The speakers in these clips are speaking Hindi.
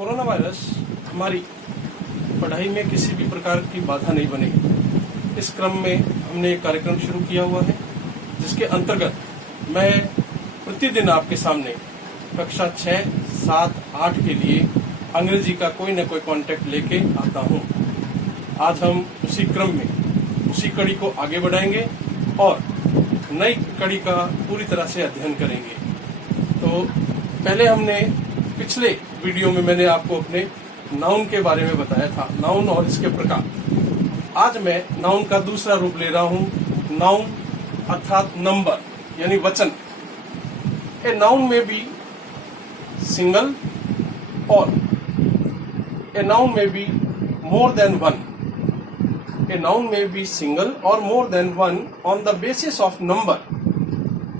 कोरोना वायरस हमारी पढ़ाई में किसी भी प्रकार की बाधा नहीं बनेगी। इस क्रम में हमने एक कार्यक्रम शुरू किया हुआ है जिसके अंतर्गत मैं प्रतिदिन आपके सामने कक्षा 6, 7, 8 के लिए अंग्रेजी का कोई न कोई कॉन्टेक्ट लेके आता हूँ। आज हम उसी क्रम में उसी कड़ी को आगे बढ़ाएंगे और नई कड़ी का पूरी तरह से अध्ययन करेंगे। तो पहले हमने पिछले वीडियो में मैंने आपको अपने नाउन के बारे में बताया था, नाउन और इसके प्रकार। आज मैं नाउन का दूसरा रूप ले रहा हूँ, नाउन अर्थात नंबर यानी वचन। ए नाउन में बी सिंगल और ए नाउन में be more than one. A noun में बी सिंगल और more than one on the basis of number.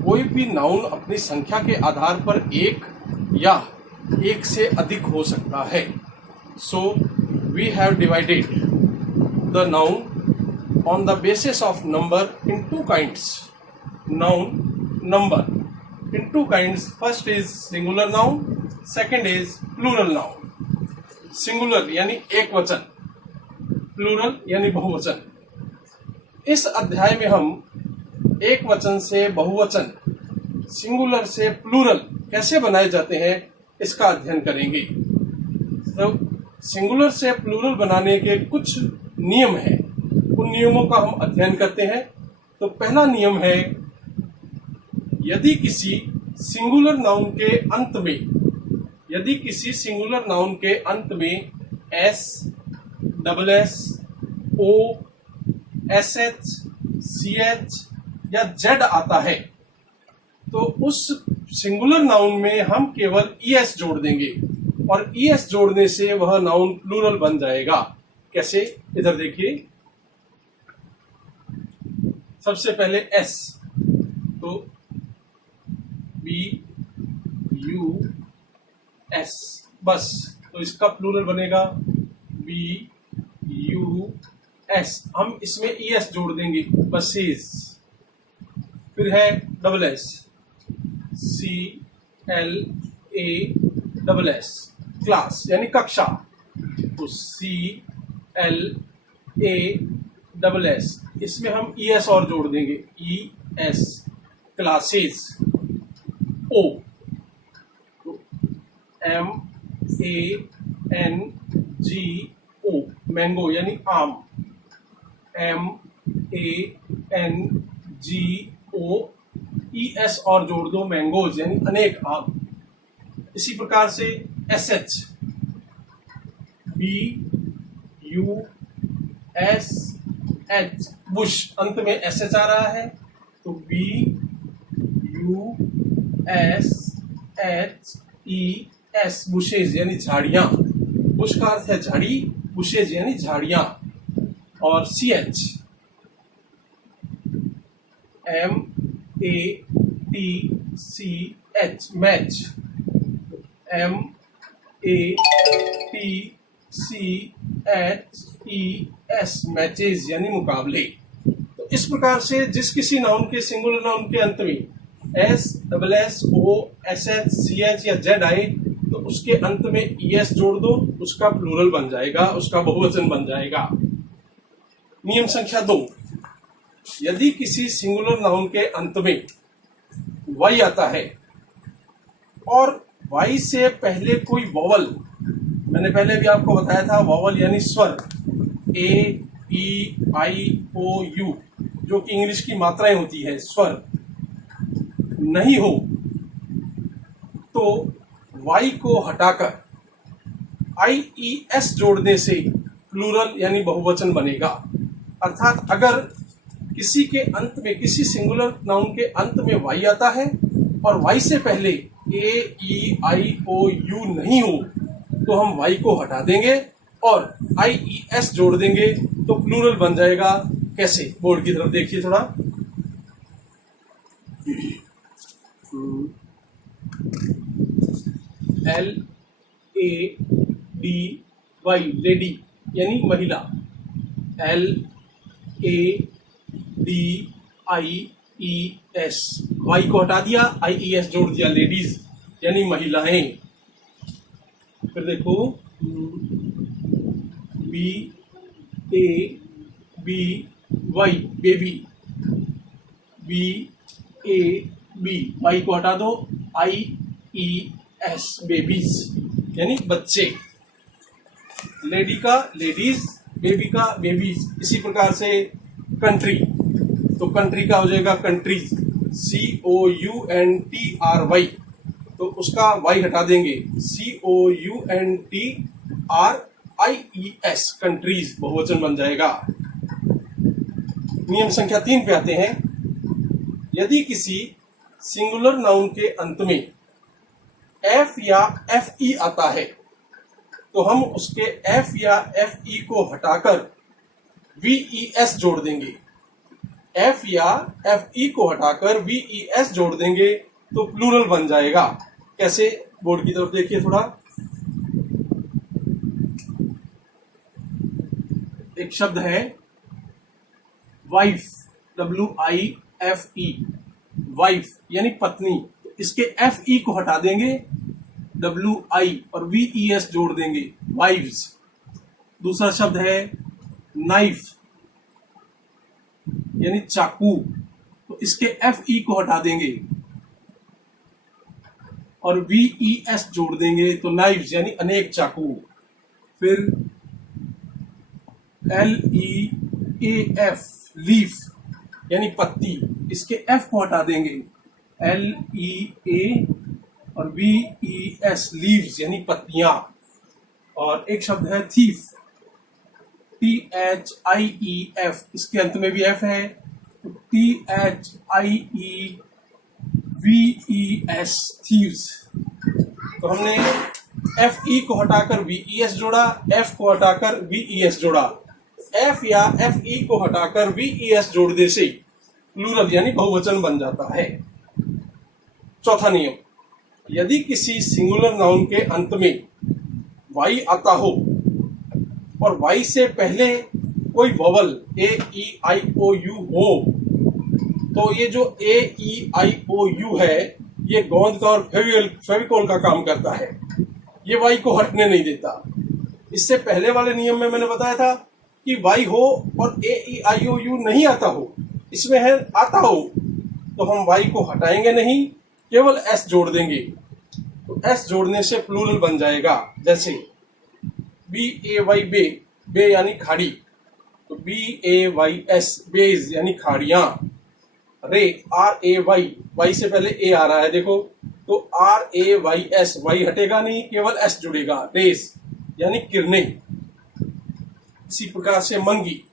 कोई भी नाउन अपनी संख्या के आधार पर एक या एक से अधिक हो सकता है। So we have divided the noun on the basis of number in two kinds. Noun number in two kinds. First is singular noun, second is plural noun. Singular यानी एक वचन, प्लूरल यानी बहुवचन। इस अध्याय में हम एक वचन से बहुवचन, सिंगुलर से प्लूरल कैसे बनाए जाते हैं इसका अध्ययन करेंगे। तो सिंगुलर से प्लूरल बनाने के कुछ नियम हैं, उन नियमों का हम अध्ययन करते हैं। तो पहला नियम है, यदि किसी सिंगुलर नाउन के अंत में एस, डबल एस, ओ, एस एच, सी एच या जेड आता है तो उस सिंगुलर नाउन में हम केवल ईएस जोड़ देंगे और ईएस जोड़ने से वह नाउन प्लूरल बन जाएगा। कैसे? इधर देखिए, सबसे पहले एस, तो बी यू एस, बस, तो इसका प्लूरल बनेगा बी यू एस। हम इसमें ईएस जोड़ देंगे, बसेस। फिर है double S, C L A double S, class यानी कक्षा, तो C L A double S, इसमें हम ई एस और जोड़ देंगे, ई एस, क्लासेस। ओ, तो M A N G O, mango यानी आम, M A N G O, E S और जोड़ दो, मैंगोज यानी अनेक आम। इसी प्रकार से S H, B U S H, bush, अंत में एस एच आ रहा है तो B U S H E S, bushes यानी झाड़ियां। बुश का अर्थ है झाड़ी, बुशेज यानी झाड़ियां। और C H, M A T C H, match, M A T C H E S, matches यानी मुकाबले। तो इस प्रकार से जिस किसी नाउन के, सिंगुलर नाउन के अंत में एस, डबल एस, ओ, एस एच, सी एच या जेड आए तो उसके अंत में ई एस जोड़ दो, उसका प्लूरल बन जाएगा, उसका बहुवचन बन जाएगा। नियम संख्या 2, यदि किसी सिंगुलर नाउन के अंत में वाई आता है और वाई से पहले कोई वॉवल, मैंने पहले भी आपको बताया था, वॉवल यानी स्वर, ए, ई, आई, ओ, यू, जो कि इंग्लिश की मात्राएं होती है, स्वर नहीं हो तो वाई को हटाकर आई ई एस जोड़ने से प्लूरल यानी बहुवचन बनेगा। अर्थात अगर किसी के अंत में, किसी सिंगुलर नाउन के अंत में वाई आता है और वाई से पहले ए, ई, आई, ओ, यू नहीं हो तो हम वाई को हटा देंगे और आई ई एस जोड़ देंगे तो प्लूरल बन जाएगा। कैसे? बोर्ड की तरफ देखिए थोड़ा। L A D Y, lady यानी महिला, L A D I E S, Y को हटा दिया, आई ई एस जोड़ दिया, लेडीज यानी महिलाएं। फिर देखो B A B Y baby, B A B, Y को हटा दो, आई ई एस बेबीज यानी बच्चे, लेडी का लेडीज, बेबी का बेबीज। इसी प्रकार से कंट्री, तो कंट्री का हो जाएगा कंट्रीज, COUNTRY, तो उसका वाई हटा देंगे, COUNTRIES, कंट्रीज बहुवचन बन जाएगा। नियम संख्या 3 पे आते हैं। यदि किसी सिंगुलर नाउन के अंत में एफ या एफ ई आता है तो हम उसके एफ या एफ ई को हटाकर VES जोड़ देंगे। एफ या एफ ई को हटाकर VES जोड़ देंगे तो प्लूरल बन जाएगा। कैसे, बोर्ड की तरफ देखिए थोड़ा। एक शब्द है वाइफ, WIFE, वाइफ यानी पत्नी, तो इसके FE को हटा देंगे, WI और VES जोड़ देंगे, वाइव्स। दूसरा शब्द है नाइफ यानी चाकू, तो इसके FE को हटा देंगे और VES जोड़ देंगे तो नाइव्स यानी अनेक चाकू। फिर LEAF लीफ यानी पत्ती, इसके F को हटा देंगे, LEA और VES लीव्स यानी पत्तियां। और एक शब्द है थीफ, THIEF, इसके अंत में भी F है, तो THIEVES थीव्स। तो हमने FE को हटाकर VES जोड़ा, F को हटाकर VES जोड़ा, F या FE को हटाकर VES जोड़ने से प्लूरल यानी बहुवचन बन जाता है। चौथा नियम, यदि किसी सिंगुलर नाउन के अंत में वाई आता हो और वाई से पहले कोई वोवल AEIOU हो, तो ये जो AEIOU है ये गोंद का और फेविकोल का काम करता है, ये वाई को हटने नहीं देता। इससे पहले वाले नियम में मैंने बताया था कि वाई हो और AEIOU नहीं आता हो, इसमें है आता हो, तो हम वाई को हटाएंगे नहीं, केवल S जोड़ देंगे, तो S जोड़ने से प्लूरल बन जाएगा। जैसे BAY बे, बे यानी खाड़ी, तो BAYS बेज यानी खाड़ियां। रे RAY, वाई से पहले A आ रहा है देखो, तो RAYS, वाई हटेगा नहीं, केवल S जुड़ेगा, रेस यानी किरणें। इसी प्रकार से मंकी,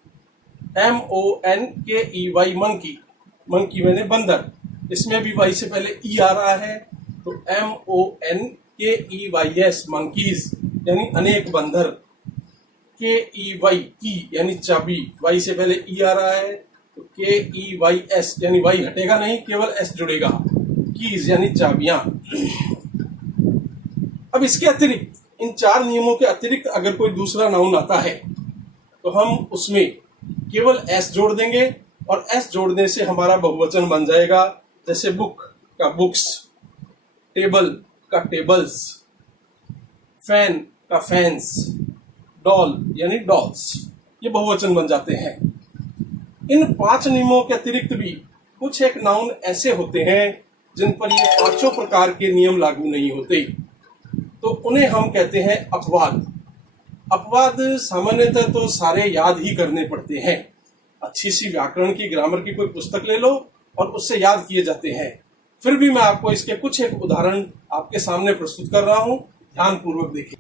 MONKEY मंकी, मंकी मैंने बंदर, इसमें भी वाई से पहले ई आ रहा है, तो MONKEYS मंकीज यानी अनेक बंदर। KEY की यानी चाबी, वाई से पहले ई आ रहा है, तो KEYS यानी वाई हटेगा नहीं, केवल S जुड़ेगा, कीज यानी चाबियां। अब इसके अतिरिक्त, इन 4 नियमों के अतिरिक्त अगर कोई दूसरा नाउन आता है तो हम उसमें केवल S जोड़ देंगे और S जोड़ने से हमारा बहुवचन बन जाएगा। जैसे बुक का बुक्स, टेबल का टेबल्स, फैन का फैंस, डॉल यानी डॉल्स, ये बहुवचन बन जाते हैं। इन 5 नियमों के अतिरिक्त भी कुछ एक नाउन ऐसे होते हैं जिन पर ये 5 प्रकार के नियम लागू नहीं होते, तो उन्हें हम कहते हैं अपवाद। अपवाद सामान्यतः तो सारे याद ही करने पड़ते हैं, अच्छी सी व्याकरण की, ग्रामर की कोई पुस्तक ले लो और उससे याद किए जाते हैं। फिर भी मैं आपको इसके कुछ एक उदाहरण आपके सामने प्रस्तुत कर रहा हूं, ध्यान पूर्वक देखिए।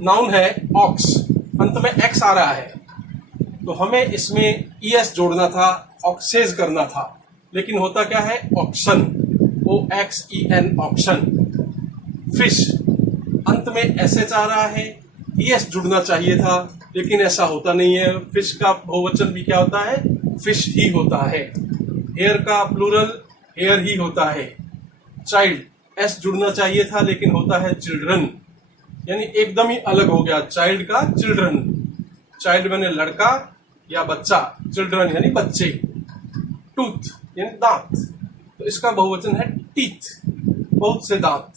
नाउन है ऑक्स, अंत में एक्स आ रहा है, तो हमें इसमें ES जोड़ना था, ऑक्सेज करना था, लेकिन होता क्या है, ऑक्शन, OXEN ऑक्शन। फिश, अंत में SH आ रहा है, ES जुड़ना चाहिए था, लेकिन ऐसा होता नहीं है। फिश का बहुवचन भी क्या होता है, फिश ही होता है। हेयर का प्लूरल हेयर ही होता है। चाइल्ड, S जुड़ना चाहिए था, लेकिन होता है चिल्ड्रन, यानी एकदम ही अलग हो गया, चाइल्ड का चिल्ड्रन। चाइल्ड मैंने लड़का या बच्चा, चिल्ड्रन यानी बच्चे। टूथ यानी दांत, तो इसका बहुवचन है टीथ, बहुत से दांत।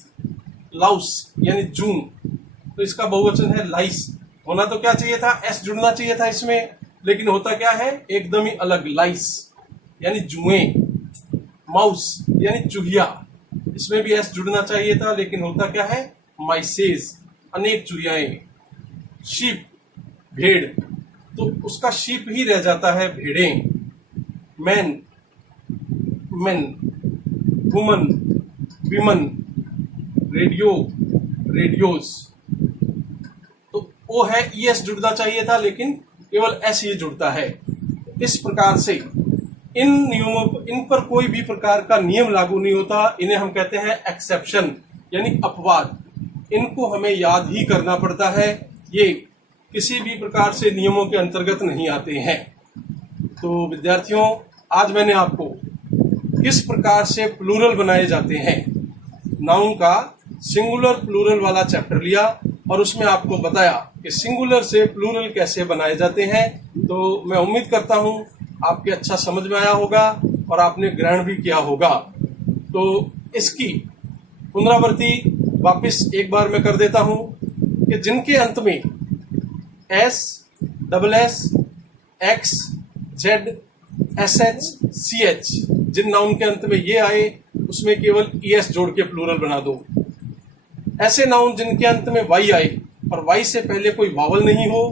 लाउस यानी जून, तो इसका बहुवचन है लाइस। होना तो क्या चाहिए था, एस जुड़ना चाहिए था इसमें, लेकिन होता क्या है, एकदम ही अलग। लाइस यानी जुएं, माउस यानी चूहिया, इसमें भी एस जुड़ना चाहिए था, लेकिन होता क्या है, माइसेस, अनेक चूहियाएं। शीप भेड़, तो उसका शीप ही रह जाता है भेड़ें। Man men, woman women, radio radios, तो वो है ईएस जुड़ना चाहिए था, लेकिन केवल एस ही जुड़ता है। इस प्रकार से इन पर कोई भी प्रकार का नियम लागू नहीं होता। इन्हें हम कहते हैं एक्सेप्शन यानी अपवाद। इनको हमें याद ही करना पड़ता है, ये किसी भी प्रकार से नियमों के अंतर्गत नहीं आते हैं। तो विद्यार्थियों, आज मैंने आपको किस प्रकार से प्लूरल बनाए जाते हैं, नाउन का सिंगुलर प्लूरल वाला चैप्टर लिया और उसमें आपको बताया कि सिंगुलर से प्लूरल कैसे बनाए जाते हैं। तो मैं उम्मीद करता हूं आपके अच्छा समझ में आया होगा और आपने ग्रहण भी किया होगा। तो इसकी पुनरावृत्ति वापस एक बार मैं कर देता हूं कि जिनके अंत में S, double S, X, Z, S H, C H, जिन नाउन के अंत में ये आए उसमें केवल ईएस जोड़ के प्लूरल बना दो। ऐसे नाउन जिनके अंत में वाई आए और वाई से पहले कोई वावल नहीं हो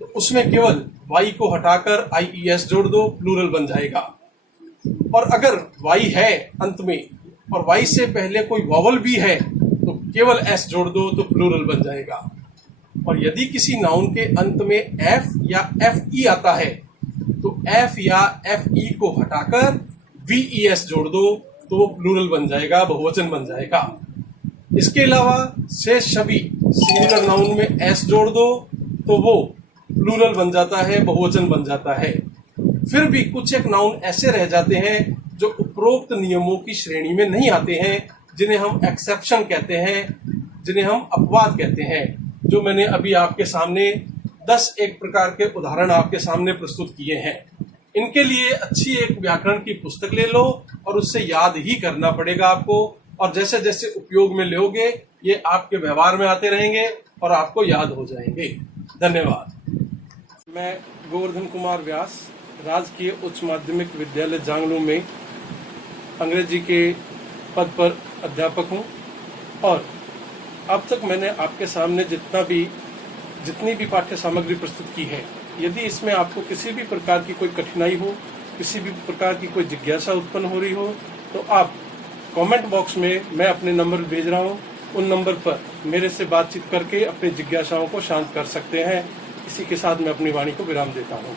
तो उसमें केवल वाई को हटाकर आईईएस जोड़ दो, प्लूरल बन जाएगा। और अगर वाई है अंत में और वाई से पहले कोई वावल भी है तो केवल एस जोड़ दो तो प्लूरल बन जाएगा। और यदि किसी नाउन के अंत में एफ या एफ ई आता है तो एफ या एफ ई को हटाकर वीईएस जोड़ दो तो वो प्लूरल बन जाएगा, बहुवचन बन जाएगा। इसके अलावा शेष सभी सिंगुलर नाउन में एस जोड़ दो तो वो प्लूरल बन जाता है, बहुवचन बन जाता है। फिर भी कुछ एक नाउन ऐसे रह जाते हैं जो उपरोक्त नियमों की श्रेणी में नहीं आते हैं, जिन्हें हम एक्सेप्शन कहते हैं, जिन्हें हम अपवाद कहते हैं, जो मैंने अभी आपके सामने 10 एक प्रकार के उदाहरण आपके सामने प्रस्तुत किए हैं। इनके लिए अच्छी एक व्याकरण की पुस्तक ले लो और उससे याद ही करना पड़ेगा आपको, और जैसे जैसे उपयोग में लोगे ये आपके व्यवहार में आते रहेंगे और आपको याद हो जाएंगे। धन्यवाद। मैं गोवर्धन कुमार व्यास, राजकीय उच्च माध्यमिक विद्यालय जांगलू में अंग्रेजी के पद पर अध्यापक हूं और अब तक मैंने आपके सामने जितनी भी पाठ्य सामग्री प्रस्तुत की है, यदि इसमें आपको किसी भी प्रकार की कोई कठिनाई हो, किसी भी प्रकार की कोई जिज्ञासा उत्पन्न हो रही हो, तो आप कमेंट बॉक्स में मैं अपने नंबर भेज रहा हूं, उन नंबर पर मेरे से बातचीत करके अपनी जिज्ञासाओं को शांत कर सकते हैं। इसी के साथ मैं अपनी वाणी को विराम देता हूं।